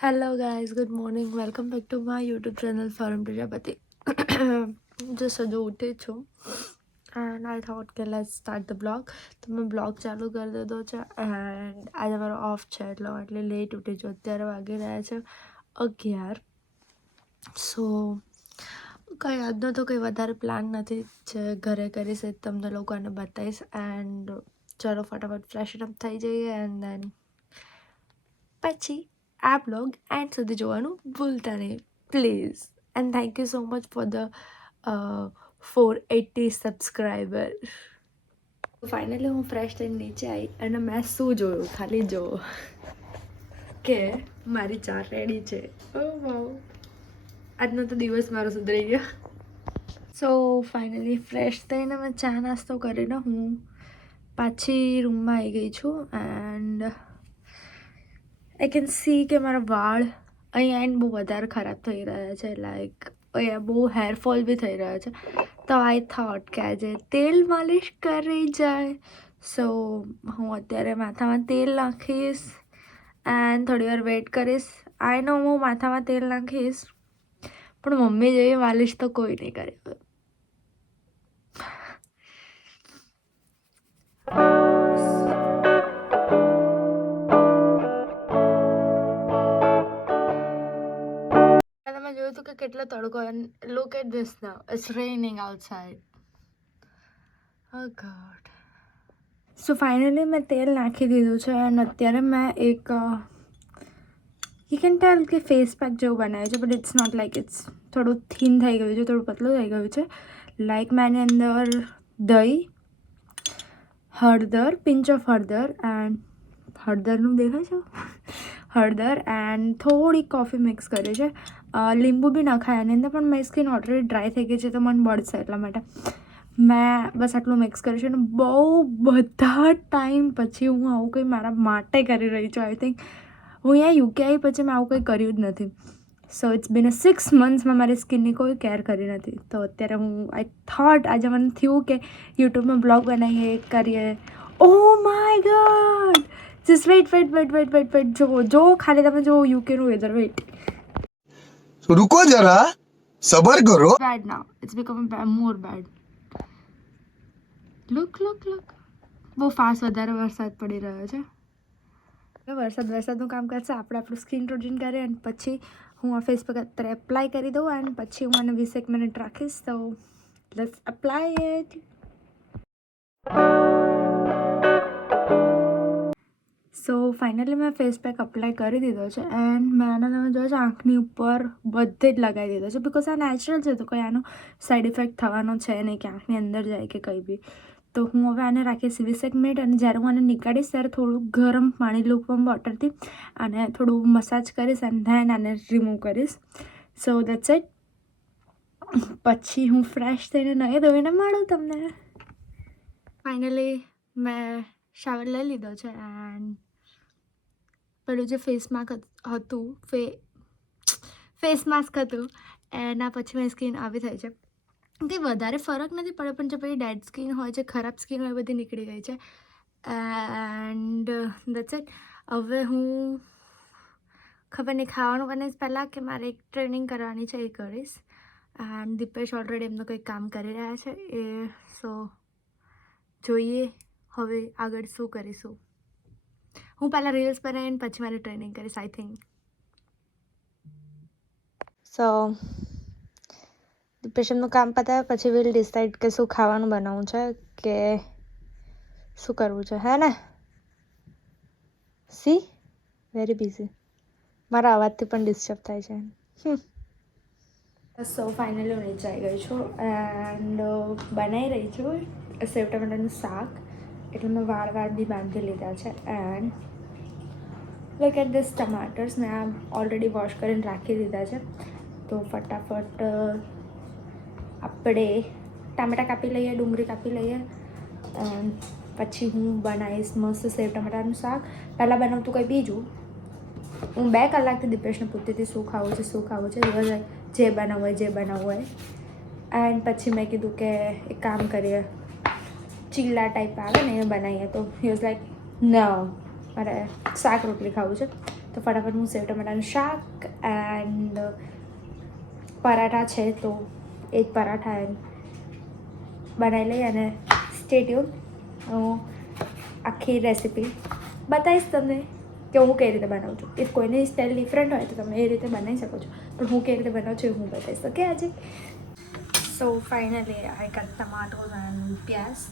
Hello guys, good morning. Welcome back to my YouTube channel Farm Prajapati. Just હજુ ઉઠી છું and I thought કે let's start the vlog. તો મેં vlog ચાલુ કરી દીધો છે and આજે મારો ઓફ છે એટલે લેટ ઉઠી છું. અત્યારે વાગી રહ્યા છે 11. સો કંઈ આજનો તો કંઈ વધારે પ્લાન નથી જે ઘરે કરીશ એ તમને લોકોને બતાવીશ એન્ડ ચલો ફટાફટ ફ્રેશ અપ થઈ જઈએ એન્ડ દેન પછી આ બ્લોગ એન્ડ સુધી જોવાનું ભૂલતા નહીં please. And thank you so much for the 480 subscriber. Finally હું ફ્રેશ થઈને નીચે આવી અને મેં શું જોયું ખાલી જુઓ કે મારી ચા રેડી છે. ઓ વાવ, આજનો તો દિવસ મારો સુધરી ગયો. સો ફાઇનલી ફ્રેશ થઈને મેં ચા નાસ્તો કરીને હું પાછી રૂમમાં આવી ગઈ છું એન્ડ આઈ કેન સી કે મારા વાળ અહીંયા એન્ડ બહુ વધારે ખરાબ થઈ રહ્યા છે. લાઈક અહીંયા બહુ હેરફોલ બી થઈ રહ્યા છે. તો આઈ થોટ કે આજે તેલ માલિશ કરી જાય. સો હું અત્યારે માથામાં તેલ નાખીશ એન્ડ થોડી વાર વેઇટ કરીશ. આઈ નો હું માથામાં તેલ નાખીશ પણ મમ્મી જેવી માલિશ તો કોઈ નહીં કરે. જોયું હતું કે કેટલો તડકો. Look at this now, it's raining outside. Oh God. So finally મેં તેલ નાખી દીધું છે અને અત્યારે મેં એક યુ કેન ટેલ કે ફેસ પેક જેવું બનાવ્યું છે but it's not like it's થોડું થીન થઈ ગયું છે, થોડું પતલું થઈ ગયું છે. લાઈક મેં એની અંદર દહીં, હળદર, પિંચ ઓફ હળદર એન્ડ હળદરનું દેખાય છે હળદર એન્ડ થોડી કોફી મિક્સ કરી છે. લીંબુ બી નખાય એની અંદર પણ મારી સ્કિન ઓલરેડી ડ્રાય થઈ ગઈ છે તો મને બળશે એટલા માટે મેં બસ આટલું મિક્સ કર્યું છે. અને બહુ બધા ટાઈમ પછી હું આવું કંઈ મારા માટે કરી રહી છું. આઈ થિંક હું અહીંયા યુકે આવી પછી મેં આવું કંઈ કર્યું જ નથી. સો ઇટ્સ બીન 6 મંથ્સમાં મારી સ્કિનની કોઈ કેર કરી નથી. તો અત્યારે હું આઈ થોટ આજે મને થયું કે યુટ્યુબમાં બ્લોગ બનાવીએ કરીએ. Oh my God, just weight જો ખાલી તમે જો યુકેનું વેધર. વેઇટ, रुको जरा सबर करो. bad now, it's becoming more bad. look બહુ ફાસ્ટ વધારે વરસાદ પડી રહ્યો છે. વરસાદનું કામ કરશે. આપણે આપણું સ્કિન રૂટીન કરીએ અને પછી હું આ ફેસ પર અત્યારે એપ્લાય કરી દઉં એન્ડ પછી હું આને 20 મિનિટ રાખીશ. તો let's apply it. So finally મેં ફેસ પેક અપ્લાય કરી દીધો છે એન્ડ મેં આને તમે જોયો છે આંખની ઉપર બધે જ લગાવી દીધો છે બિકોઝ આ નેચરલ છે તો કંઈ આનો સાઈડ ઇફેક્ટ થવાનો છે નહીં કે આંખની અંદર જાય કે કંઈ બી. તો હું હવે આને રાખીશ 20 મિનિટ અને જ્યારે હું આને નીકાળીશ ત્યારે થોડું ગરમ પાણી લુકવોર્મ વોટરથી આને થોડું મસાજ કરીશ અને ધેન આને રિમૂવ કરીશ. સો દેટ્સ ઇટ. પછી હું ફ્રેશ થઈને નહીં ધોઈને મળું તમને. ફાઇનલી મેં શાવર લઈ લીધો છે એન્ડ પેલું જે ફેસ માસ્ક હતું એના પછી મારી સ્કિન આવી થઈ છે. કંઈ વધારે ફરક નથી પડે પણ જે પેલી ડેડ સ્કિન હોય છે, ખરાબ સ્કિન હોય, બધી નીકળી ગઈ છે એન્ડ દેટ્સ ઇટ. હવે હું ખબર નહીં ખાવાનું બનાવીશ પહેલાં કે મારે એક ટ્રેનિંગ કરવાની છે એ કરીશ એન્ડ દીપેશ ઓલરેડી એમનું કંઈક કામ કરી રહ્યા છે એ. સો જોઈએ હવે આગળ શું કરીશું. હું પહેલાં રીલ્સ બનાવીને પછી મારી ટ્રેનિંગ કરીશ આઈ થિંક. સો દીપેશમનું કામ પતાવે પછી વિલ ડિસાઇડ કે શું ખાવાનું બનાવવું છે કે શું કરવું છે. હે ને? C very busy. મારા અવાજથી પણ ડિસ્ટર્બ થાય છે. સો ફાઇનલી હું નીચે આવી ગઈ છું એન્ડ બનાવી રહી છું સેવ ટમેટાનું શાક. એટલે મેં વાળ બી બાંધી લીધા છે એન્ડ લુક એટ ધીસ ટમાટર્સ. મેં આ ઓલરેડી વોશ કરીને રાખી દીધા છે. તો ફટાફટ આપણે ટામેટાં કાપી લઈએ, ડુંગળી કાપી લઈએ એન્ડ પછી હું બનાવીશ મસ્ત સેવ ટમાટાનું શાક. પહેલાં બનાવતું કંઈ બીજું. હું 2 કલાકથી દીપેશને પૂછતી હતી શું ખાવું છે જે બનાવવું હોય એન્ડ પછી મેં કીધું કે એક કામ કરીએ ચીલા ટાઈપ આવે ને એ બનાવીએ. તો હી વોઝ લાઈક નો મારે શાક રોટલી ખાવું છે, તો ફટાફટ હું સેવ ટમાટાનું શાક એન્ડ પરાઠા છે તો એક પરાઠા એન્ડ બનાવી લઈ અને સ્ટેટ્યુન હું આખી રેસીપી બતાવીશ તમને કે હું કઈ રીતે બનાવું છું. ઇફ કોઈની સ્ટાઇલ ડિફરન્ટ હોય તો તમે એ રીતે બનાવી શકો છો, પણ હું કઈ રીતે બનાવું છું એ હું બતાવીશ. ઓકે આજે so finally I cut tomatoes and પ્યાઝ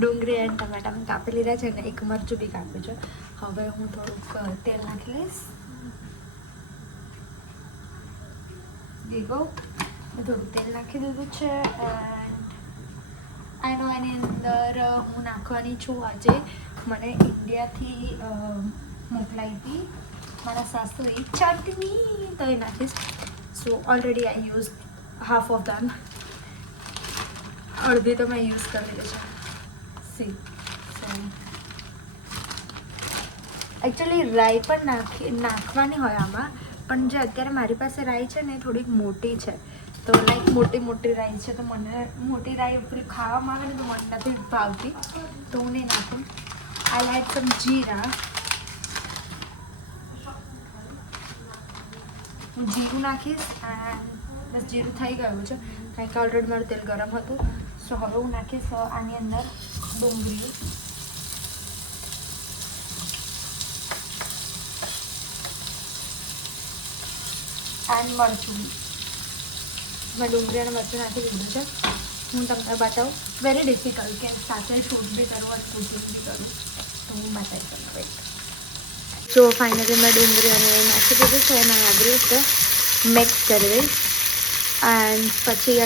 ડુંગળી એન્ડ ટમાટા મેં કાપી લીધા છે અને એક મરચું બી કાપ્યું છે. હવે હું થોડુંક તેલ નાખી લઈશ. મેં થોડું તેલ નાખી દીધું છે એન્ડ આની અંદર હું નાખવાની છું આજે મને ઇન્ડિયાથી મોકલાઈ હતી મારા સાસુએ ચટણી, તો એ નાખીશ. So already I use half of them, અડધી તો મેં યુઝ કરી લીધી છે. સી સો એકચ્યુઅલી રાઈ પણ નાખવાની હોય આમાં, પણ જે અત્યારે મારી પાસે રાઈ છે ને એ થોડીક મોટી છે, તો લાઈક મોટી રાઈ છે, તો મને મોટી રાઈ પેલી ખાવામાં આવે ને તો મને નથી ભાવતી, તો હું નહીં નાખું. આઈ લાઈક સમ જીરા. હું જીરું નાખીશ એન્ડ બસ જીરું થઈ ગયું છે કારણ કે ઓલરેડી મારું તેલ ગરમ હતું. સો હવે હું નાખીશ આની અંદર ડુંગળી એન્ડ મરચું. મેં ડુંગળી અને મરચું નાખી દીધું છે. હું તમને બતાવું, વેરી ડિફિકલ્ટ કે સાથે શૂટ બી કરું અને કુકિંગ બી કરું, તો હું બતાવી તમને. વેઇટ. જો ફાઇનલી મેં ડુંગળી અને એ નાખી દીધું છે અને આવી રીતે મિક્સ કરી દઈશ એન્ડ પછી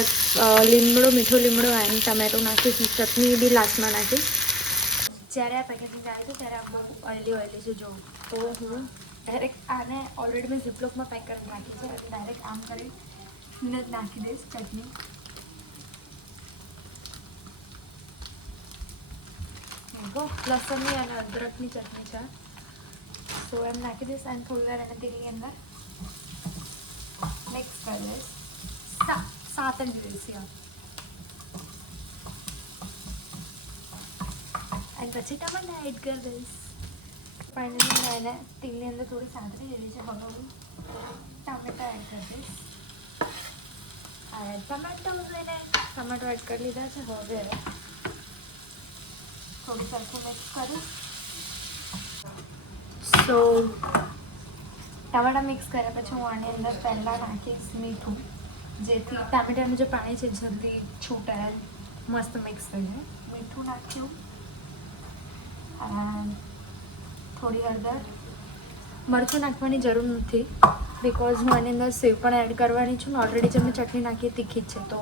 મીઠું લીમડો એન્ડ ટમેટો નાખીશ. ચટણી બી લાસ્ટમાં નાખીશ. જ્યારે આ પેકેજિંગ આવ્યું હતું ત્યારે આ બહુ ઓઇલી છે જો, તો હું ડાયરેક્ટ આને ઓલરેડી મેં ઝીપલોકમાં પેક કરી નાખી છે અને ડાયરેક્ટ આમ કરીને જ નાખી દઈશ ચટણી. લસણની અને અદરકની ચટણી છે, તો એમ નાખી દઈશ અને થોડી વાર એને તેલની અંદર મિક્સ કરી દઈશ. સાત જ દઈશ અને પછી ટમાટા એડ કરી દઈશ. ફાઇનલી મેં એને તેલની અંદર થોડી સાંતળી લીધી છે. હવે હું ટામેટા એડ કરી દઈશ. ટમાટો એડ કરી લીધા છે. હવે થોડું સરખું મિક્સ કરીશ. સો ટમાટા મિક્સ કર્યા પછી હું આની અંદર પહેલાં નાખીશ મીઠું, જેથી ટામેટાનું જે પાણી છે જલ્દી છૂટે મસ્ત મિક્સ થઈ જાય. મીઠું નાખ્યું અને થોડી હળદર. મરચું નાખવાની જરૂર નથી બિકોઝ હું આની અંદર સેવ પણ એડ કરવાની છું ને ઓલરેડી જે મેં ચટણી નાખી તીખી જ છે, તો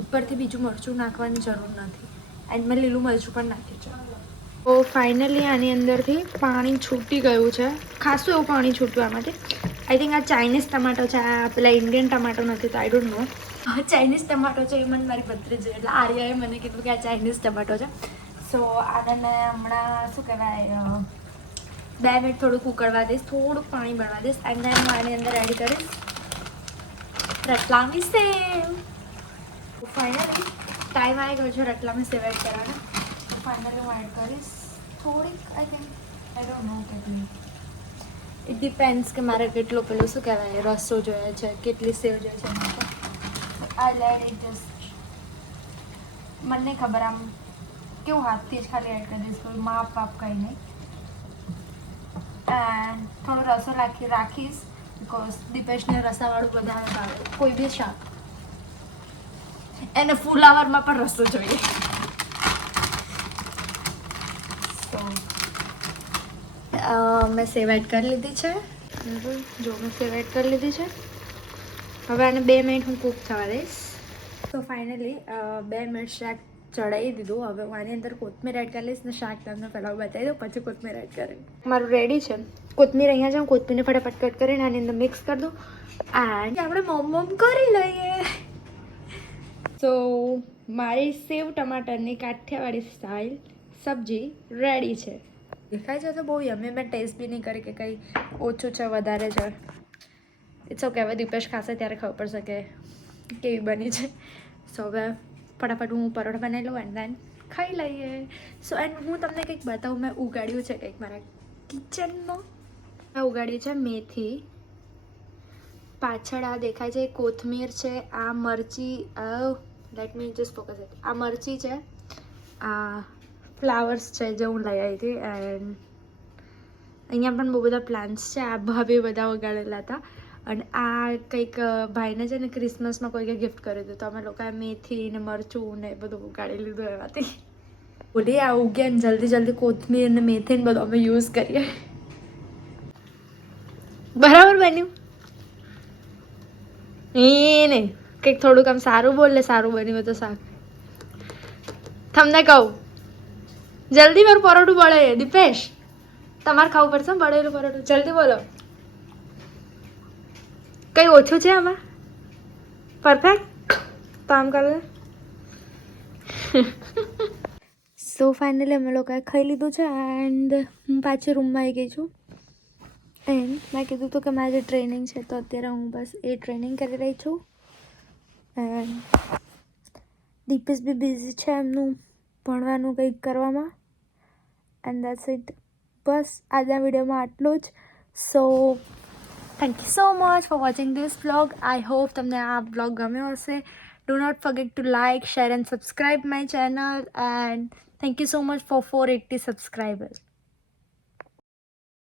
ઉપરથી બીજું મરચું નાખવાની જરૂર નથી. એન્ડ મેં લીલું મરચું પણ નાખ્યું છે. તો ફાઇનલી આની અંદરથી પાણી છૂટી ગયું છે, ખાસું એવું પાણી છૂટ્યું આમાંથી. આઈ થિંક આ ચાઇનીઝ ટમાટો છે, આ પેલા ઇન્ડિયન ટમાટો નથી, તો આઈ ડોન્ટ નો. ચાઇનીઝ ટમાટો છે એ મને મારી ભત્રીજી એટલે આર્યાએ મને કીધું કે આ ચાઇનીઝ ટમાટો છે. સો આને મેં હમણાં શું કહેવાય 2 મિનિટ થોડુંક ઉકળવા દઈશ, થોડુંક પાણી બળવા દઈશ એન્ડ દેન હું આની અંદર એડ કરીશ રતલામી સેવ. ફાઇનલી ટાઈમ આવી ગયો છે રતલામી સેવ એડ કરવાનો. ફાઇનલી હું એડ કરીશ થોડીક, I think I don't know કેટલી, ઇટ ડિપેન્ડ્સ કે મારે કેટલો પેલું શું કહેવાય રસો જોઈએ છે, કેટલી સેવ જોઈએ છે એના પર. આ લેડ ઇટ જસ્ટ મને નહીં ખબર, આમ કેવું હાથથી જ ખાલી એડ કરી દઈશ, કોઈ માપ કંઈ નહીં. એન્ડ થોડો રસો રાખીશ બિકોઝ દીપેશને રસાવાળું વધારે ભાવે. કોઈ બી શાક એને ફુલાવરમાં પણ રસો જોઈએ. મેં સેવ એડ કરી લીધી છે. જો મેં સેવ એડ કરી લીધી છે. હવે આને 2 મિનિટ હું કૂક થવા દઈશ. તો ફાઇનલી 2 મિનિટ શાક ચડાવી દીધું. હવે હું આની અંદર કોથમીર એડ કરી લઈશ ને શાક તમને પહેલાં બતાવી દઉં, પછી કોથમીર એડ કરી. મારું રેડી છે. કોથમીર અહીંયા જાઉં, કોથમીરને ફટાફટ કટ કરીને આની અંદર મિક્સ કરી દઉં એન્ડ આપણે મોમ કરી લઈએ. સો મારી સેવ ટમાટરની કાઠિયાવાડી સ્ટાઇલ સબ્જી રેડી છે. દેખાય છે તો બહુ યમ્મી. મેં ટેસ્ટ બી નહીં કરી કે કંઈ ઓછું છે વધારે છે. ઇટ્સ ઓકે, હવે દીપેશ ખાશે ત્યારે ખબર પડશે કે કેવી બની છે. સો હવે ફટાફટ હું પરોઠા બનાવી લઉં એન્ડ દેન ખાઈ લઈએ. સો એન્ડ હું તમને કંઈક બતાવું, મેં ઉગાડ્યું છે કંઈક મારા કિચનમાં. મેં ઉગાડ્યું છે મેથી, પાછળ આ દેખાય છે કોથમીર છે, આ મરચી, let me just focus it, આ મરચી છે, આ ફ્લાવર્સ છે જે હું લઈ આવી હતી, એન્ડ અહીંયા પણ બહુ બધા પ્લાન્ટ્સ છે. આ ભાભી બધા ઉગાડેલા હતા. અને આ કંઈક ભાઈને છે ને ક્રિસમસમાં કોઈકે ગિફ્ટ કર્યું હતું, તો અમે લોકોએ મેથી ને મરચું ને બધું ઉગાડી લીધું એમાંથી. બોલી આ ઉગે ને જલ્દી જલ્દી કોથમીર ને મેથી ને બધું અમે યુઝ કરીએ. બરાબર બન્યું એ નહીં, કંઈક થોડુંક આમ સારું બોલ લે, સારું બન્યું હોય તો શાક. તમને કહું જલ્દી મારું પરોઠું બળે. દીપેશ તમારે ખાવું પડશે ને બળેલું પરોઠું, જલ્દી બોલો. કંઈ ઓછું છે આમાં? પરફેક્ટ તો આમ કરો. સો ફાઇનલી અમે લોકોએ ખાઈ લીધું છે એન્ડ હું પાછી રૂમમાં આવી ગઈ છું. એન્ડ મેં કીધું હતું કે મારી ટ્રેનિંગ છે, તો અત્યારે હું બસ એ ટ્રેનિંગ કરી રહી છું. એન્ડ દીપેશ બી બિઝી છે એમનું ભણવાનું કંઈક કરવામાં. And that's it. બસ આજના વિડીયોમાં આટલું જ. So thank you so much for watching this vlog. I hope તમને આ વ્લોગ ગમ્યો હશે. Do not forget to like, share and subscribe my channel. And thank you so much for 480 subscribers.